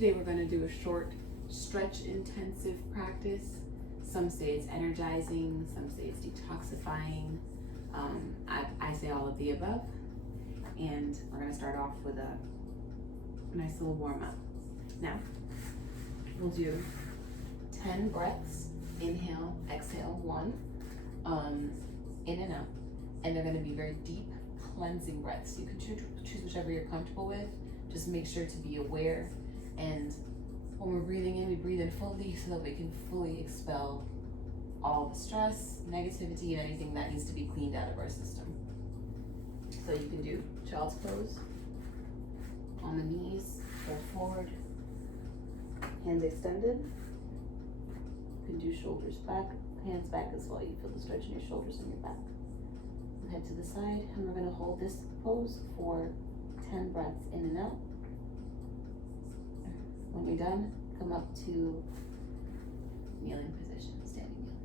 Today we're going to do a short stretch intensive practice. Some say it's energizing, some say it's detoxifying. I say all of the above. And we're going to start off with a nice little warm up. Now, we'll do 10 breaths. Inhale, exhale, 1, in and out. And they're going to be very deep, cleansing breaths. You can choose whichever you're comfortable with. Just make sure to be aware. And when we're breathing in, we breathe in fully so that we can fully expel all the stress, negativity, and anything that needs to be cleaned out of our system. So you can do child's pose on the knees, go forward, hands extended. You can do shoulders back, hands back as well. You feel the stretch in your shoulders and your back. Head to the side, and we're going to hold this pose for 10 breaths in and out. When you're done, come up to kneeling position, standing kneeling.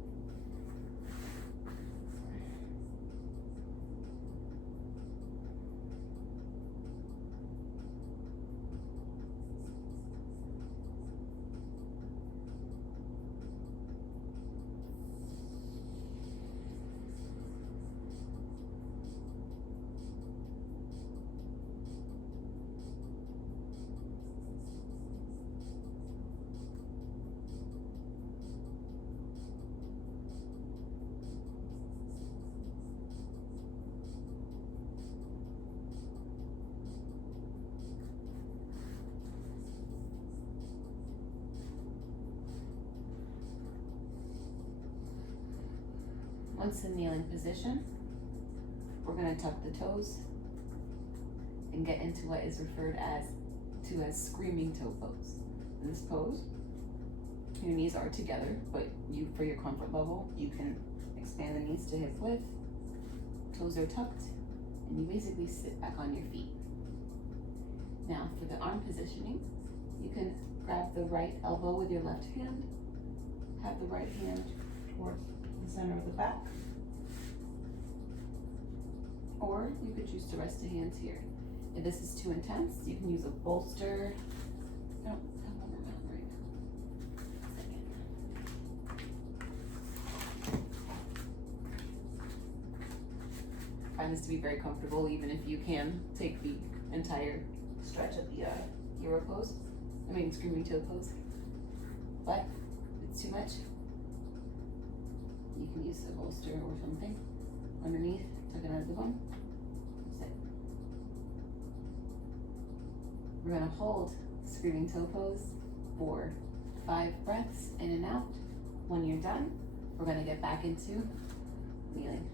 Once in kneeling position, we're going to tuck the toes and get into what is referred as screaming toe pose. In this pose, your knees are together, but for your comfort level, you can expand the knees to hip width, toes are tucked, and you basically sit back on your feet. Now for the arm positioning, you can grab the right elbow with your left hand, have the right hand towards the center of the back, or you could choose to rest the hands here. If this is too intense, you can use a bolster. I don't have one around right now. I find this to be very comfortable, even if you can take the entire stretch of the screaming toe pose. But if it's too much, you can use a bolster or something underneath, tuck it under the bum, sit. We're gonna hold screaming toe pose for 5 breaths in and out. When you're done, we're gonna get back into kneeling.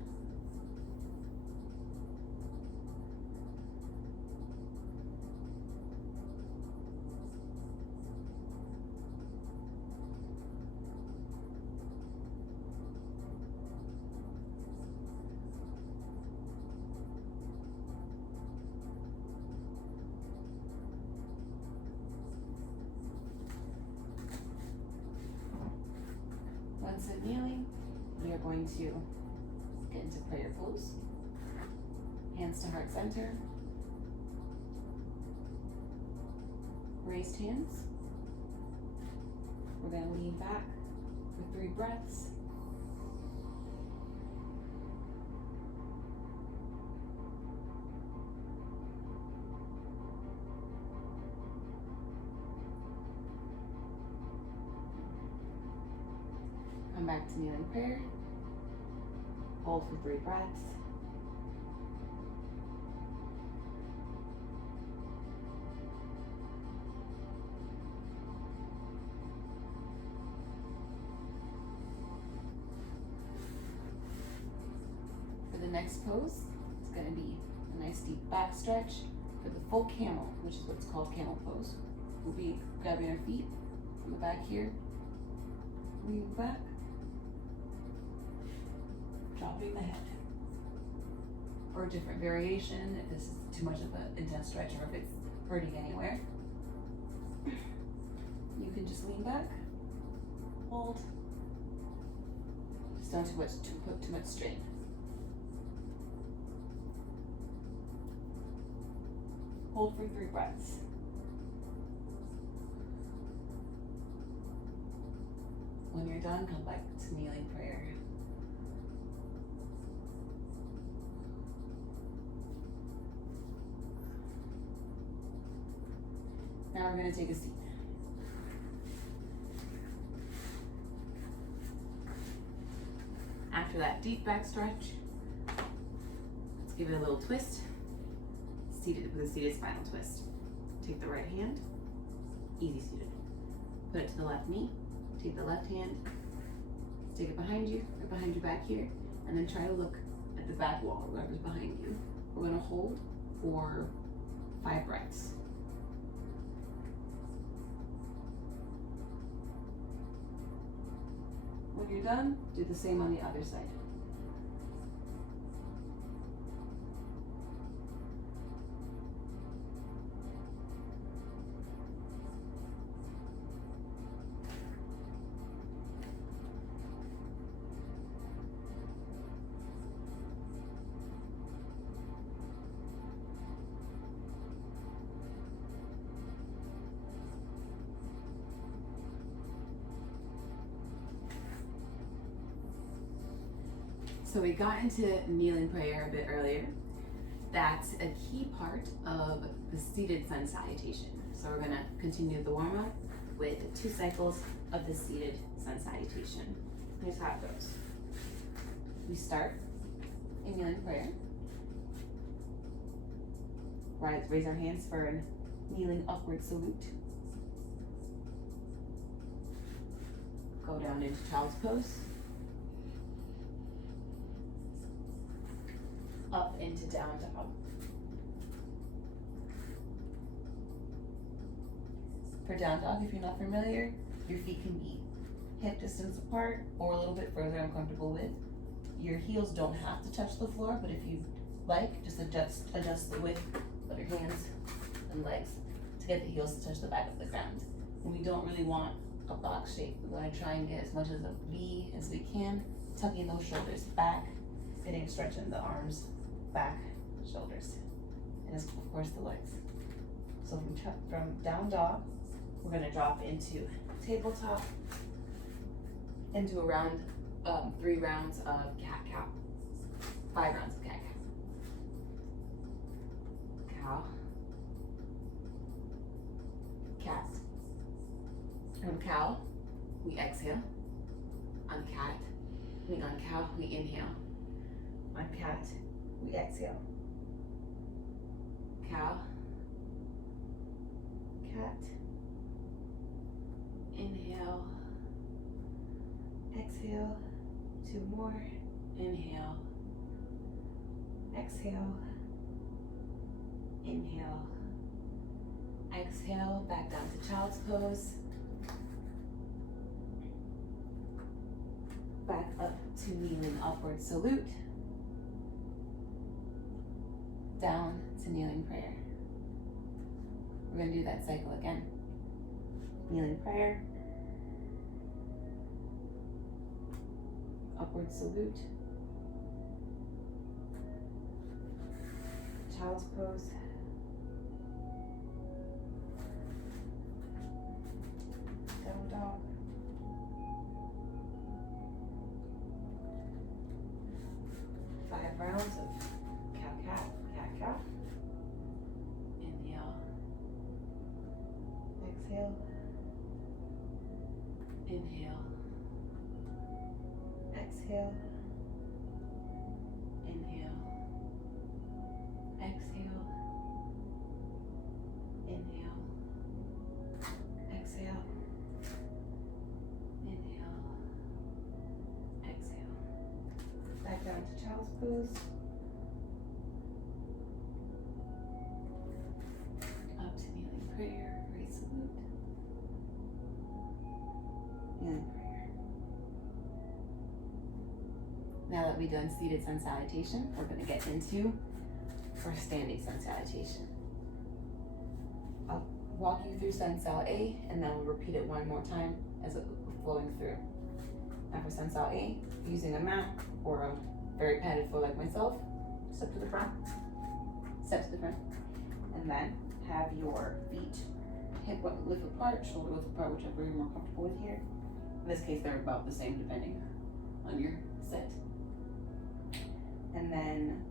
Once in kneeling, we are going to get into prayer pose. Hands to heart center. Raised hands. We're going to lean back for 3 breaths. Come back to kneeling prayer. Hold for 3 breaths. For the next pose, it's going to be a nice deep back stretch. For the full camel, which is what's called camel pose, we'll be grabbing our feet from the back here, lean back, dropping the head. Or a different variation, if this is too much of an intense stretch or if it's hurting anywhere, you can just lean back, hold, just don't put too much strain. Hold for 3 breaths. When you're done, come back to kneeling prayer. Now we're going to take a seat. After that deep back stretch, let's give it a little twist. Seated with a seated spinal twist. Take the right hand, easy seated. Put it to the left knee. Take the left hand, stick it behind you, or behind your back here, and then try to look at the back wall, whatever's behind you. We're going to hold for 5 breaths. When you're done, do the same on the other side. So we got into kneeling prayer a bit earlier. That's a key part of the seated sun salutation. So we're gonna continue the warm up with 2 cycles of the seated sun salutation. Here's how it goes. We start in kneeling prayer. Raise our hands for a kneeling upward salute. Go down into child's pose. Up into down dog. For down dog, if you're not familiar, your feet can be hip distance apart or a little bit further I'm comfortable with. Your heels don't have to touch the floor, but if you like, just adjust the width of your hands and legs to get the heels to touch the back of the ground. And we don't really want a box shape. We want to try and get as much as a V as we can, tucking those shoulders back, getting a stretch in the arms, back, shoulders, and of course the legs. So from down dog, we're going to drop into tabletop, into a round, 3 rounds of cat-cow, 5 rounds of cat-cow. Cow, cat. On cow, we exhale. On cat, on cow, we inhale. On cat, we exhale. Cow, cat, inhale, exhale, 2 more, inhale, exhale, inhale, exhale, back down to child's pose, back up to kneeling upward salute, down to kneeling prayer. We're going to do that cycle again. Kneeling prayer, upward salute, child's pose, down dog, five rounds of cow-cat, cat-cow. Inhale, exhale, inhale, exhale, inhale, exhale, inhale, exhale, inhale, exhale. Back down to child's pose. Up to kneeling prayer, great salute. Kneeling prayer. Now that we've done seated sun salutation, we're going to get into our standing sun salutation. I'll walk you through sun sal A, and then we'll repeat it one more time as it's flowing through. Now for sun sal A, using a mat or a very padded floor like myself, step to the front, and then have your feet hip width apart, shoulder width apart, whichever you're more comfortable with here. In this case, they're about the same depending on your set. And then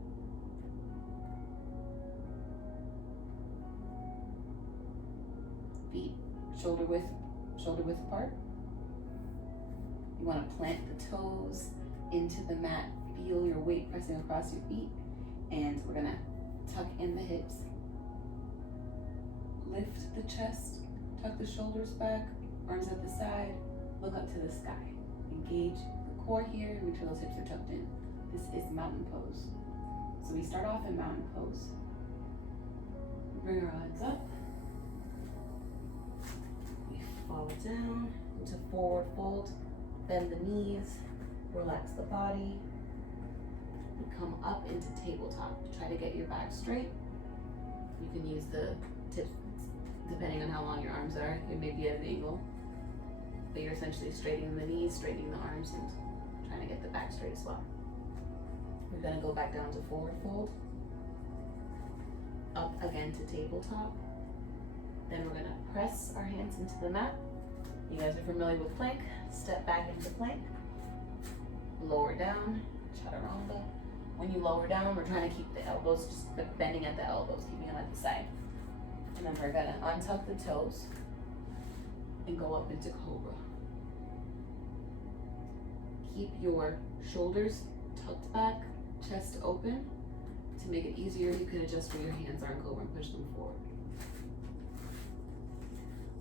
feet shoulder width apart. You want to plant the toes into the mat. Feel your weight pressing across your feet. And we're gonna tuck in the hips. Lift the chest, tuck the shoulders back, arms at the side, look up to the sky. Engage the core here, make sure those hips are tucked in. This is mountain pose. So we start off in mountain pose. Bring our legs up. We fall down into forward fold. Bend the knees, relax the body. We come up into tabletop. Try to get your back straight. You can use the tips depending on how long your arms are. It may be at an angle, but you're essentially straightening the knees, straightening the arms, and trying to get the back straight as well. We're gonna go back down to forward fold. Up again to tabletop. Then we're gonna press our hands into the mat. You guys are familiar with plank. Step back into plank. Lower down, chaturanga. When you lower down, we're trying to keep the elbows, just bending at the elbows, keeping them at the side. And then we're gonna untuck the toes and go up into cobra. Keep your shoulders tucked back, chest open. To make it easier, you can adjust where your hands are in cobra and push them forward.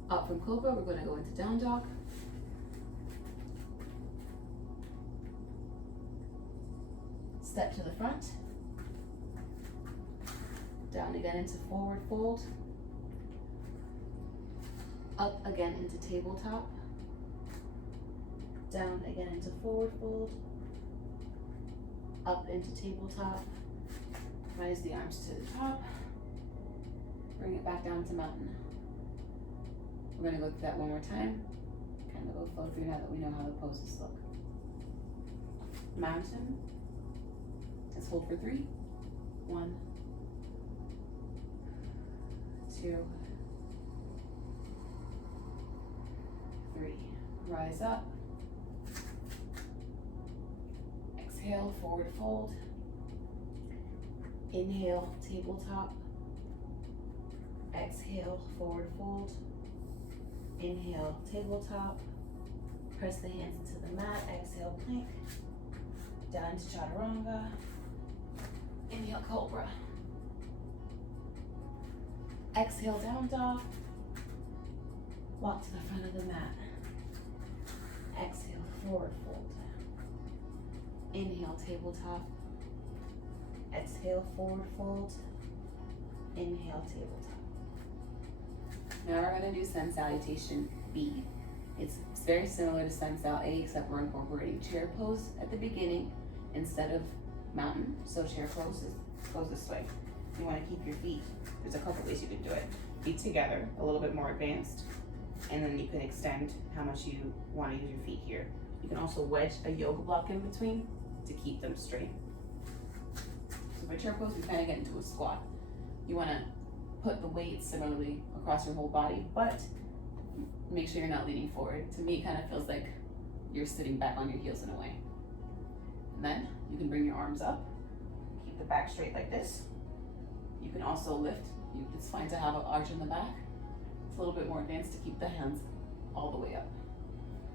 Up from cobra, we're gonna go into down dog. Step to the front. Down again into forward fold. Up again into tabletop. Down again into forward fold. Up into tabletop. Rise the arms to the top. Bring it back down to mountain. We're gonna go through that one more time. Kind of go flow through now that we know how the poses look. Mountain. Let's hold for 3. 1, 2, 3. Rise up. Exhale, forward fold. Inhale, tabletop. Exhale, forward fold. Inhale, tabletop. Press the hands into the mat. Exhale, plank. Down to chaturanga. Inhale, cobra. Exhale, down dog. Walk to the front of the mat. Exhale, forward fold. Inhale, tabletop. Exhale, forward fold. Inhale, tabletop. Now we're going to do sun salutation B. It's very similar to sun sal A, except we're incorporating chair pose at the beginning instead of mountain. So chair pose goes this way. You want to keep your feet. There's a couple ways you can do it. Feet together, a little bit more advanced, and then you can extend how much you want to use your feet here. You can also wedge a yoga block in between to keep them straight. So for chair pose, we kind of get into a squat. You want to put the weight similarly across your whole body, but make sure you're not leaning forward. To me, it kind of feels like you're sitting back on your heels in a way. And then you can bring your arms up, keep the back straight like this. You can also lift. It's fine to have an arch in the back. It's a little bit more advanced to keep the hands all the way up.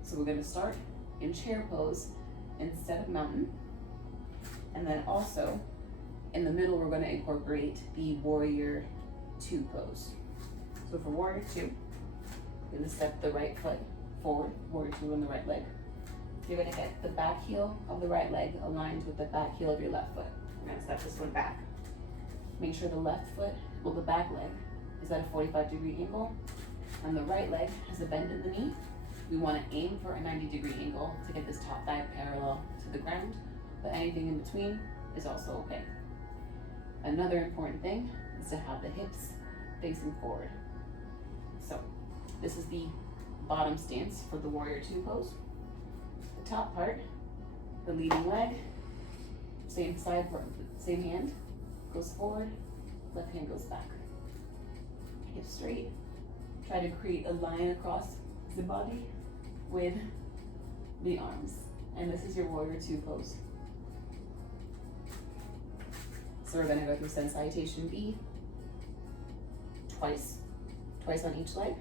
So we're going to start in chair pose instead of mountain. And then also in the middle, we're going to incorporate the warrior 2 pose. So for warrior 2, you're going to step the right foot forward, warrior 2 on the right leg. You're going to get the back heel of the right leg aligned with the back heel of your left foot. We're going to step this one back. Make sure the left foot, the back leg, is at a 45-degree angle, and the right leg has a bend in the knee. We want to aim for a 90-degree angle to get this top thigh parallel to the ground, but anything in between is also okay. Another important thing is to have the hips facing forward. So this is the bottom stance for the warrior 2 pose. The top part, the leading leg, same side, same hand goes forward, left hand goes back. Hips straight. Try to create a line across the body with the arms. And this is your warrior two pose. So we're gonna go through sun salutation B twice on each leg.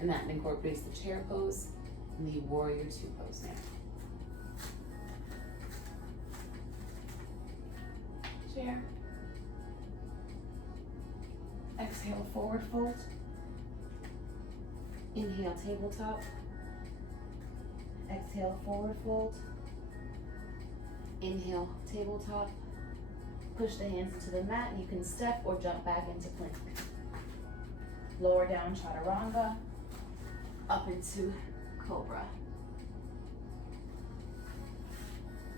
And that incorporates the chair pose and the warrior two pose now. Chair. Exhale, forward fold. Inhale, tabletop. Exhale, forward fold. Inhale, tabletop. Push the hands into the mat and you can step or jump back into plank. Lower down, chaturanga. Up into cobra.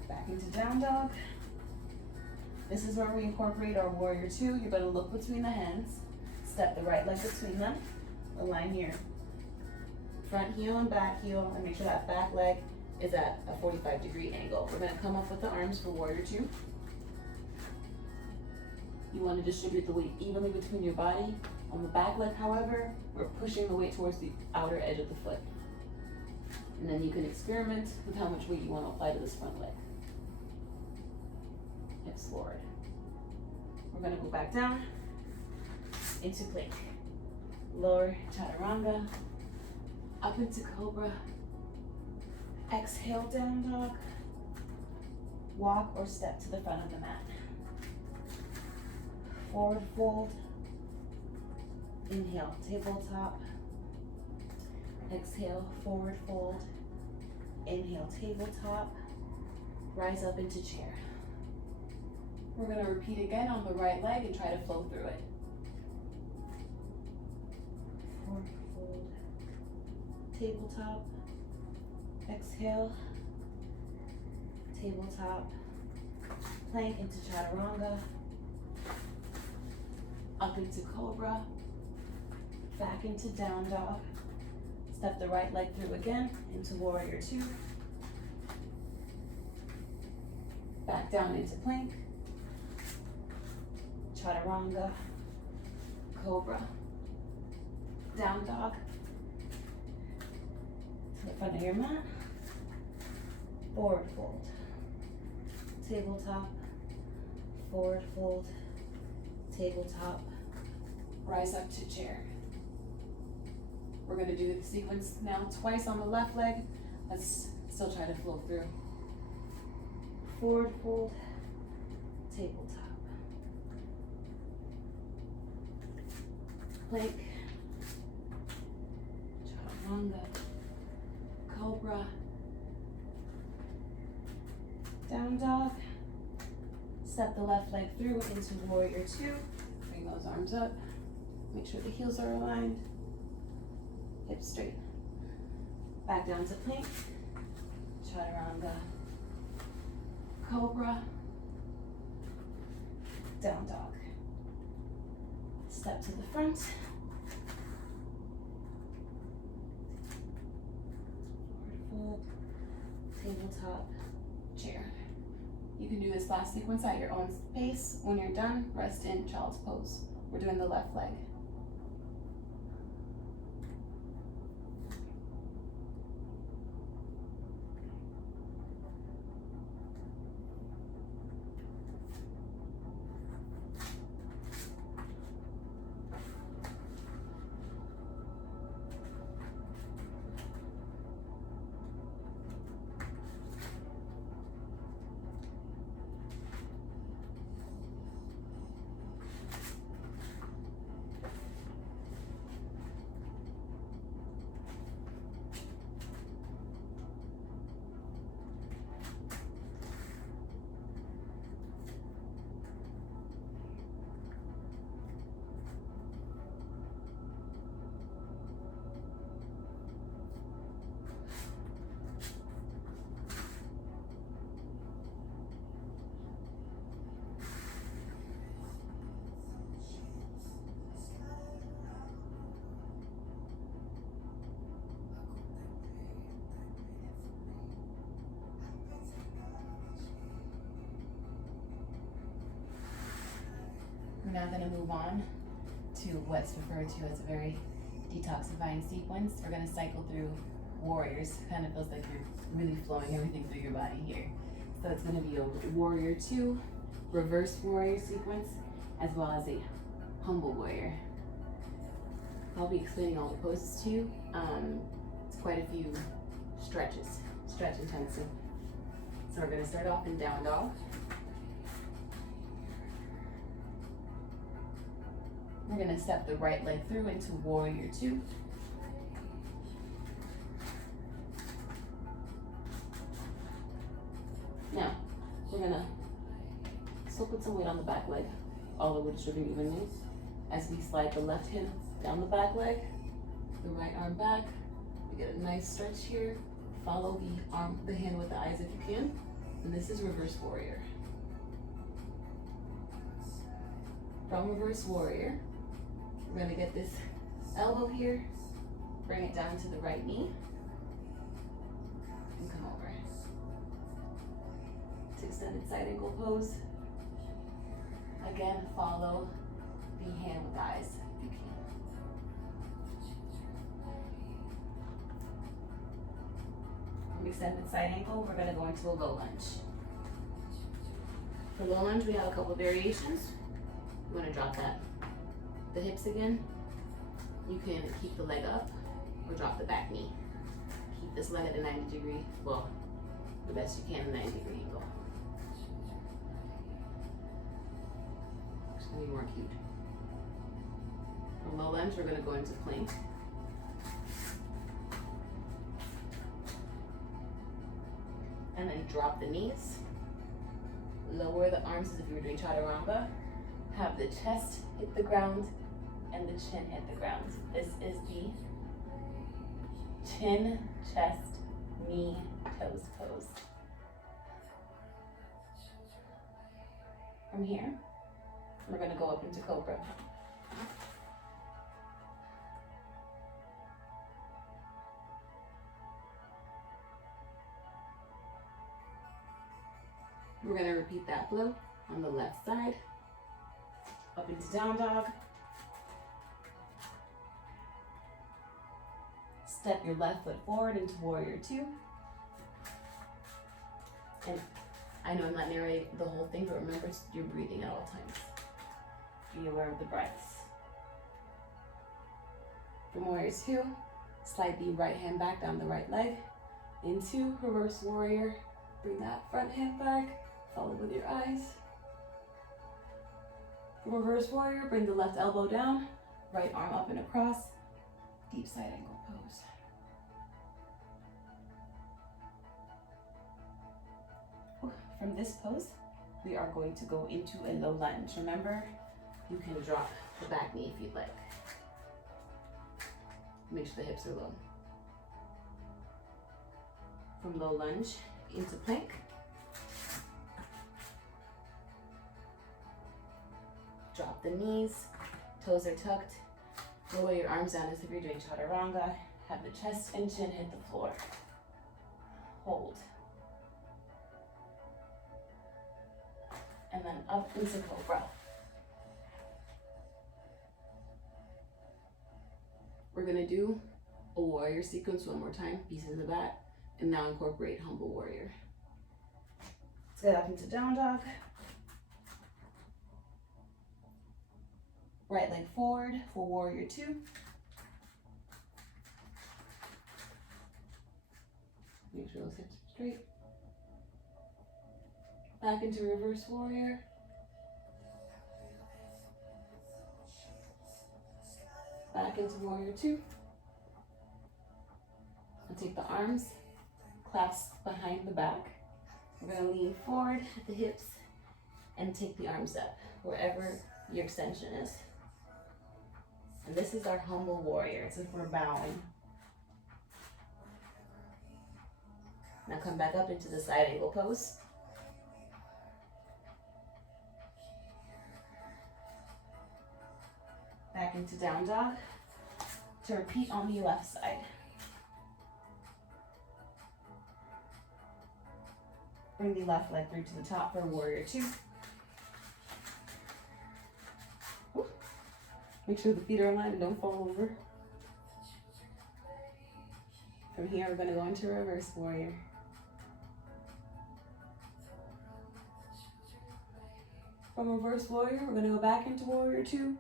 Back into down dog. This is where we incorporate our warrior two. You're gonna look between the hands. Step the right leg between them. Align here. Front heel and back heel, and make sure that back leg is at a 45-degree angle. We're gonna come up with the arms for warrior two. You wanna distribute the weight evenly between your body. On the back leg, however, we're pushing the weight towards the outer edge of the foot. And then you can experiment with how much weight you wanna apply to this front leg. Hips forward. We're gonna go back down into plank. Lower chaturanga, up into cobra. Exhale, down dog. Walk or step to the front of the mat. Forward fold. Inhale, tabletop. Exhale, forward fold. Inhale, tabletop. Rise up into chair. We're gonna repeat again on the right leg and try to flow through it. Forward fold. Tabletop. Exhale. Tabletop. Plank into chaturanga. Up into cobra. Back into down dog. Step the right leg through again into warrior two. Back down into plank. Chaturanga. Cobra. Down dog. To the front of your mat. Forward fold. Tabletop. Forward fold. Tabletop. Rise up to chair. We're going to do the sequence now twice on the left leg. Let's still try to flow through. Forward fold, tabletop. Plank, chaturanga, cobra, down dog. Step the left leg through into warrior two. Bring those arms up. Make sure the heels are aligned. Hips straight. Back down to plank. Chaturanga. Cobra. Down dog. Step to the front. Forward fold. Tabletop. Chair. You can do this last sequence at your own pace. When you're done, rest in child's pose. We're doing the left leg. We're now going to move on to what's referred to as a very detoxifying sequence. We're gonna cycle through warriors. Kind of feels like you're really flowing everything through your body here. So it's gonna be a warrior 2, reverse warrior sequence, as well as a humble warrior. I'll be explaining all the poses to you. It's quite a few stretches, stretch intensive. So we're gonna start off in down dog. We're gonna step the right leg through into warrior 2. Now, we're gonna still put some weight on the back leg, all over distributing evenly, as we slide the left hand down the back leg, the right arm back. We get a nice stretch here. Follow the hand with the eyes if you can. And this is reverse warrior. From reverse warrior, we're gonna get this elbow here, bring it down to the right knee, and come over. To extended side ankle pose. Again, follow the hand with the eyes if you can. From extended side ankle, we're gonna go into a low lunge. For low lunge, we have a couple of variations. You wanna drop the hips again. You can keep the leg up or drop the back knee. Keep this leg at a 90-degree, well, the best you can, a 90-degree angle. It's gonna be more acute. From low lunge, we're gonna go into plank. And then drop the knees. Lower the arms as if you were doing chaturanga. Have the chest hit the ground and the chin hit the ground. This is the chin, chest, knee, toes pose. From here, we're gonna go up into cobra. We're gonna repeat that flow on the left side. Up into down dog. Step your left foot forward into warrior 2. And I know I'm not narrating the whole thing, but remember you're breathing at all times. Be aware of the breaths. From warrior 2, slide the right hand back down the right leg into reverse warrior. Bring that front hand back, follow with your eyes. Reverse warrior, bring the left elbow down, right arm up and across, deep side angle pose. From this pose, we are going to go into a low lunge. Remember, you can drop the back knee if you'd like. Make sure the hips are low. From low lunge into plank. Drop the knees, toes are tucked. Lower your arms down as if you're doing chaturanga. Have the chest and chin hit the floor. Hold. And then up into cobra. We're gonna do a warrior sequence one more time, pieces of that, and now incorporate humble warrior. Let's get up into down dog. Right leg forward for warrior 2. Make sure those hips are straight. Back into reverse warrior. Back into warrior 2. And take the arms, clasp behind the back. We're gonna lean forward at the hips and take the arms up, wherever your extension is. And this is our humble warrior. It's if we're bowing. Now come back up into the side angle pose. Back into down dog to repeat on the left side. Bring the left leg through to the top for warrior 2. Make sure the feet are aligned and don't fall over. From here, we're gonna go into reverse warrior. From reverse warrior, we're gonna go back into warrior two.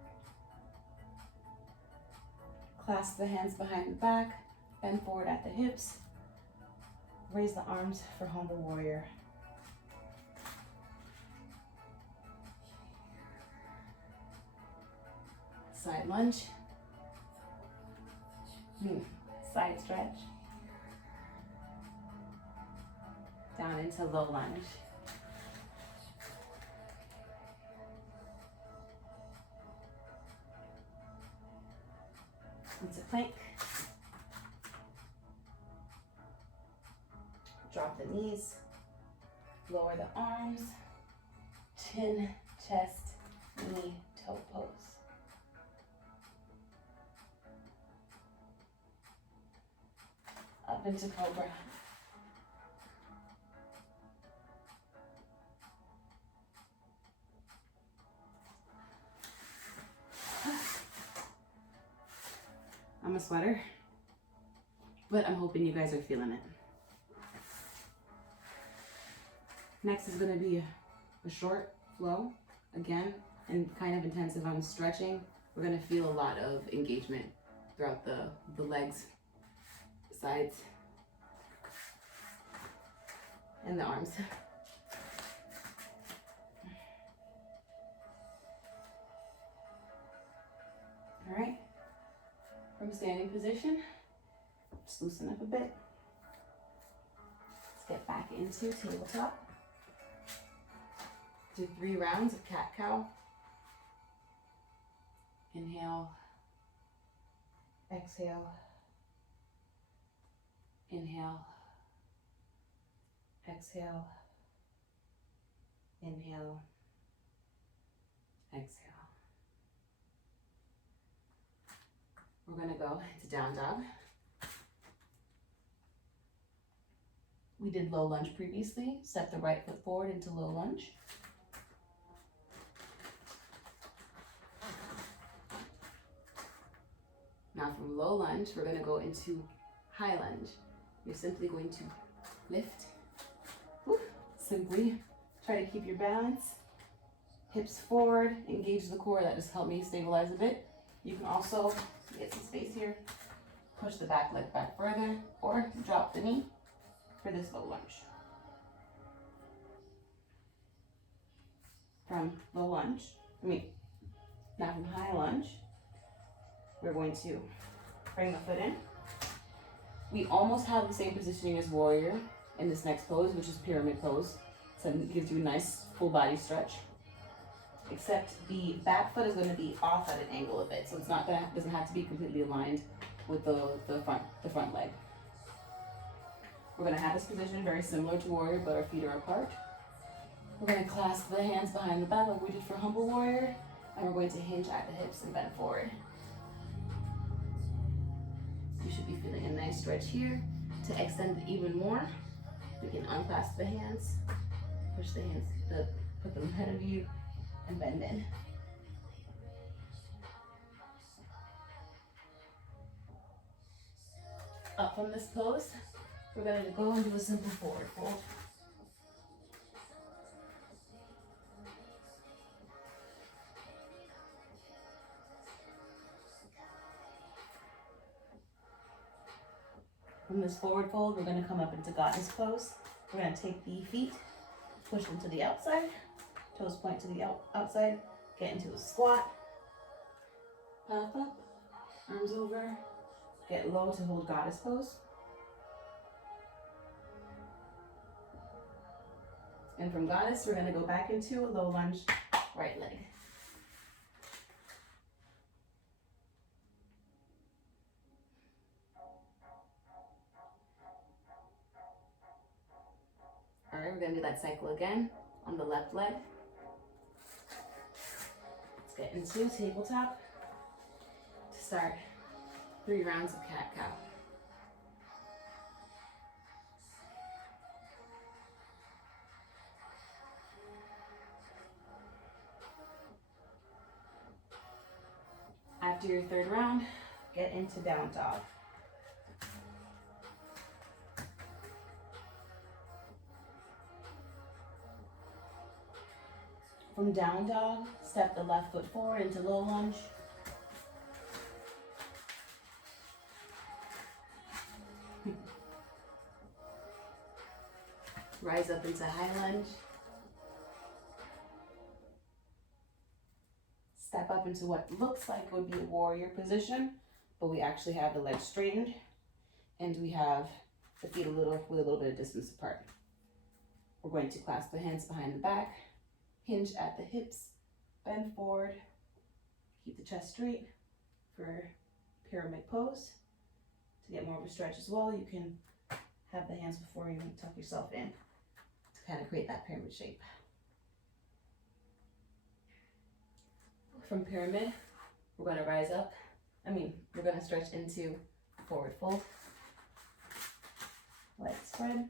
Clasp the hands behind the back, bend forward at the hips. Raise the arms for humble warrior. Side lunge. Side stretch. Down into low lunge. Into plank. Drop the knees. Lower the arms. Chin, chest, knee, toe pose. Up into cobra. I'm a sweater, but I'm hoping you guys are feeling it. Next is going to be a short flow, again, and kind of intensive on stretching. We're going to feel a lot of engagement throughout the legs, sides, and the arms. All right, from standing position, just loosen up a bit. Let's get back into tabletop. Do 3 rounds of cat-cow. Inhale, exhale, inhale, exhale, inhale, exhale. We're gonna go into down dog. We did low lunge previously. Step the right foot forward into low lunge. Now from low lunge, we're gonna go into high lunge. You're simply going to lift. Simply try to keep your balance. Hips forward, engage the core. That just helped me stabilize a bit. You can also, get some space here, push the back leg back further, or drop the knee for this low lunge. From low lunge, now from high lunge, we're going to bring the foot in. We almost have the same positioning as warrior in this next pose, which is pyramid pose. So it gives you a nice full body stretch. Except the back foot is going to be off at an angle a bit, so it's not gonna, doesn't have to be completely aligned with the front leg. We're going to have this position very similar to warrior, but our feet are apart. We're going to clasp the hands behind the back like we did for humble warrior, and we're going to hinge at the hips and bend forward. You should be feeling a nice stretch here. To extend it even more, we can unclasp the hands, push the hands, put them ahead of you, and bend in. Up from this pose, we're going to go into a simple forward fold. From this forward fold, we're going to come up into goddess pose. We're going to take the feet, push them to the outside, toes point to the outside, get into a squat, puff up, arms over, get low to hold goddess pose. And from goddess, we're going to go back into a low lunge, right leg. All right, we're going to do that cycle again on the left leg. Let's get into tabletop to start 3 rounds of cat-cow. After your 3rd round, get into down dog. From down dog, step the left foot forward into low lunge. Rise up into high lunge. Step up into what looks like would be a warrior position, but we actually have the legs straightened and we have the feet with a little bit of distance apart. We're going to clasp the hands behind the back, hinge at the hips, bend forward, keep the chest straight for pyramid pose. To get more of a stretch as well, you can have the hands before you tuck yourself in to kind of create that pyramid shape. From pyramid, we're going to rise up. We're going to stretch into forward fold. Legs spread.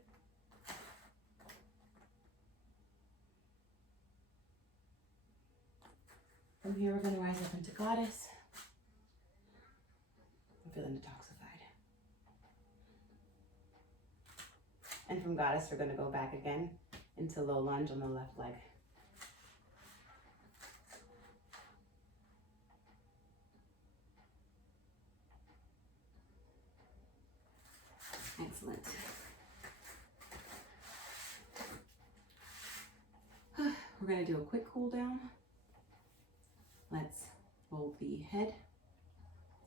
From here, we're going to rise up into goddess. I'm feeling detoxified. And from goddess, we're going to go back again into low lunge on the left leg. Excellent. We're going to do a quick cool down. Let's roll the head,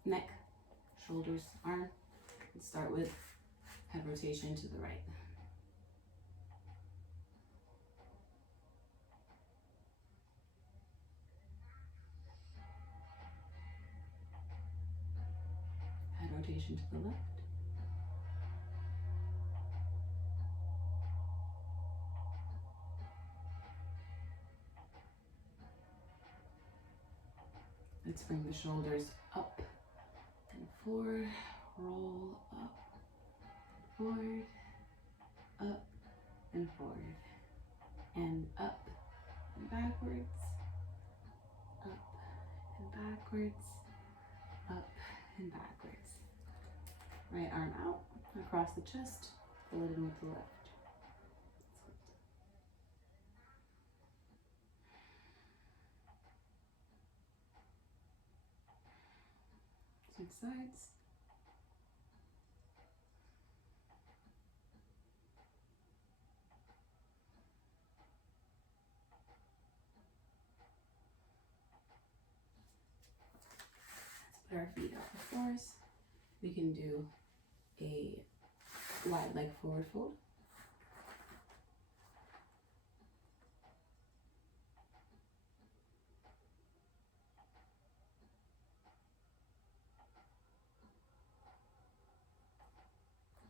neck, shoulders, arm. Let's start with head rotation to the right. Head rotation to the left. Let's bring the shoulders up and forward, roll up, forward, up and forward, and up and backwards, up and backwards, up and backwards. Right arm out, across the chest, pull it in with the left. Switch sides. Let's put our feet out before us. We can do a wide leg forward fold.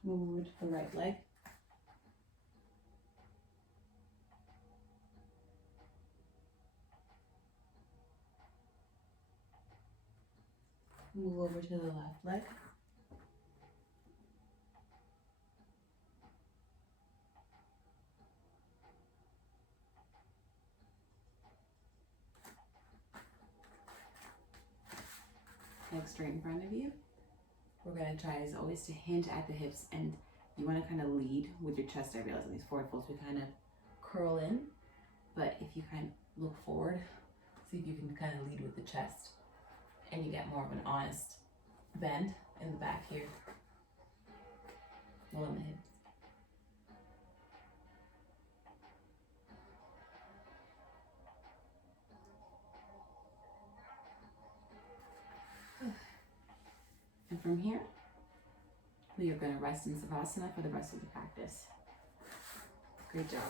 Move over to the right leg. Move over to the left leg. Leg straight in front of you. We're going to try as always to hinge at the hips, and you want to kind of lead with your chest. I realize in these forward folds we kind of curl in, but if you kind of look forward, see if you can kind of lead with the chest, and you get more of an honest bend in the back here, well in the hips. And from here, we are going to rest in Savasana for the rest of the practice. Great job.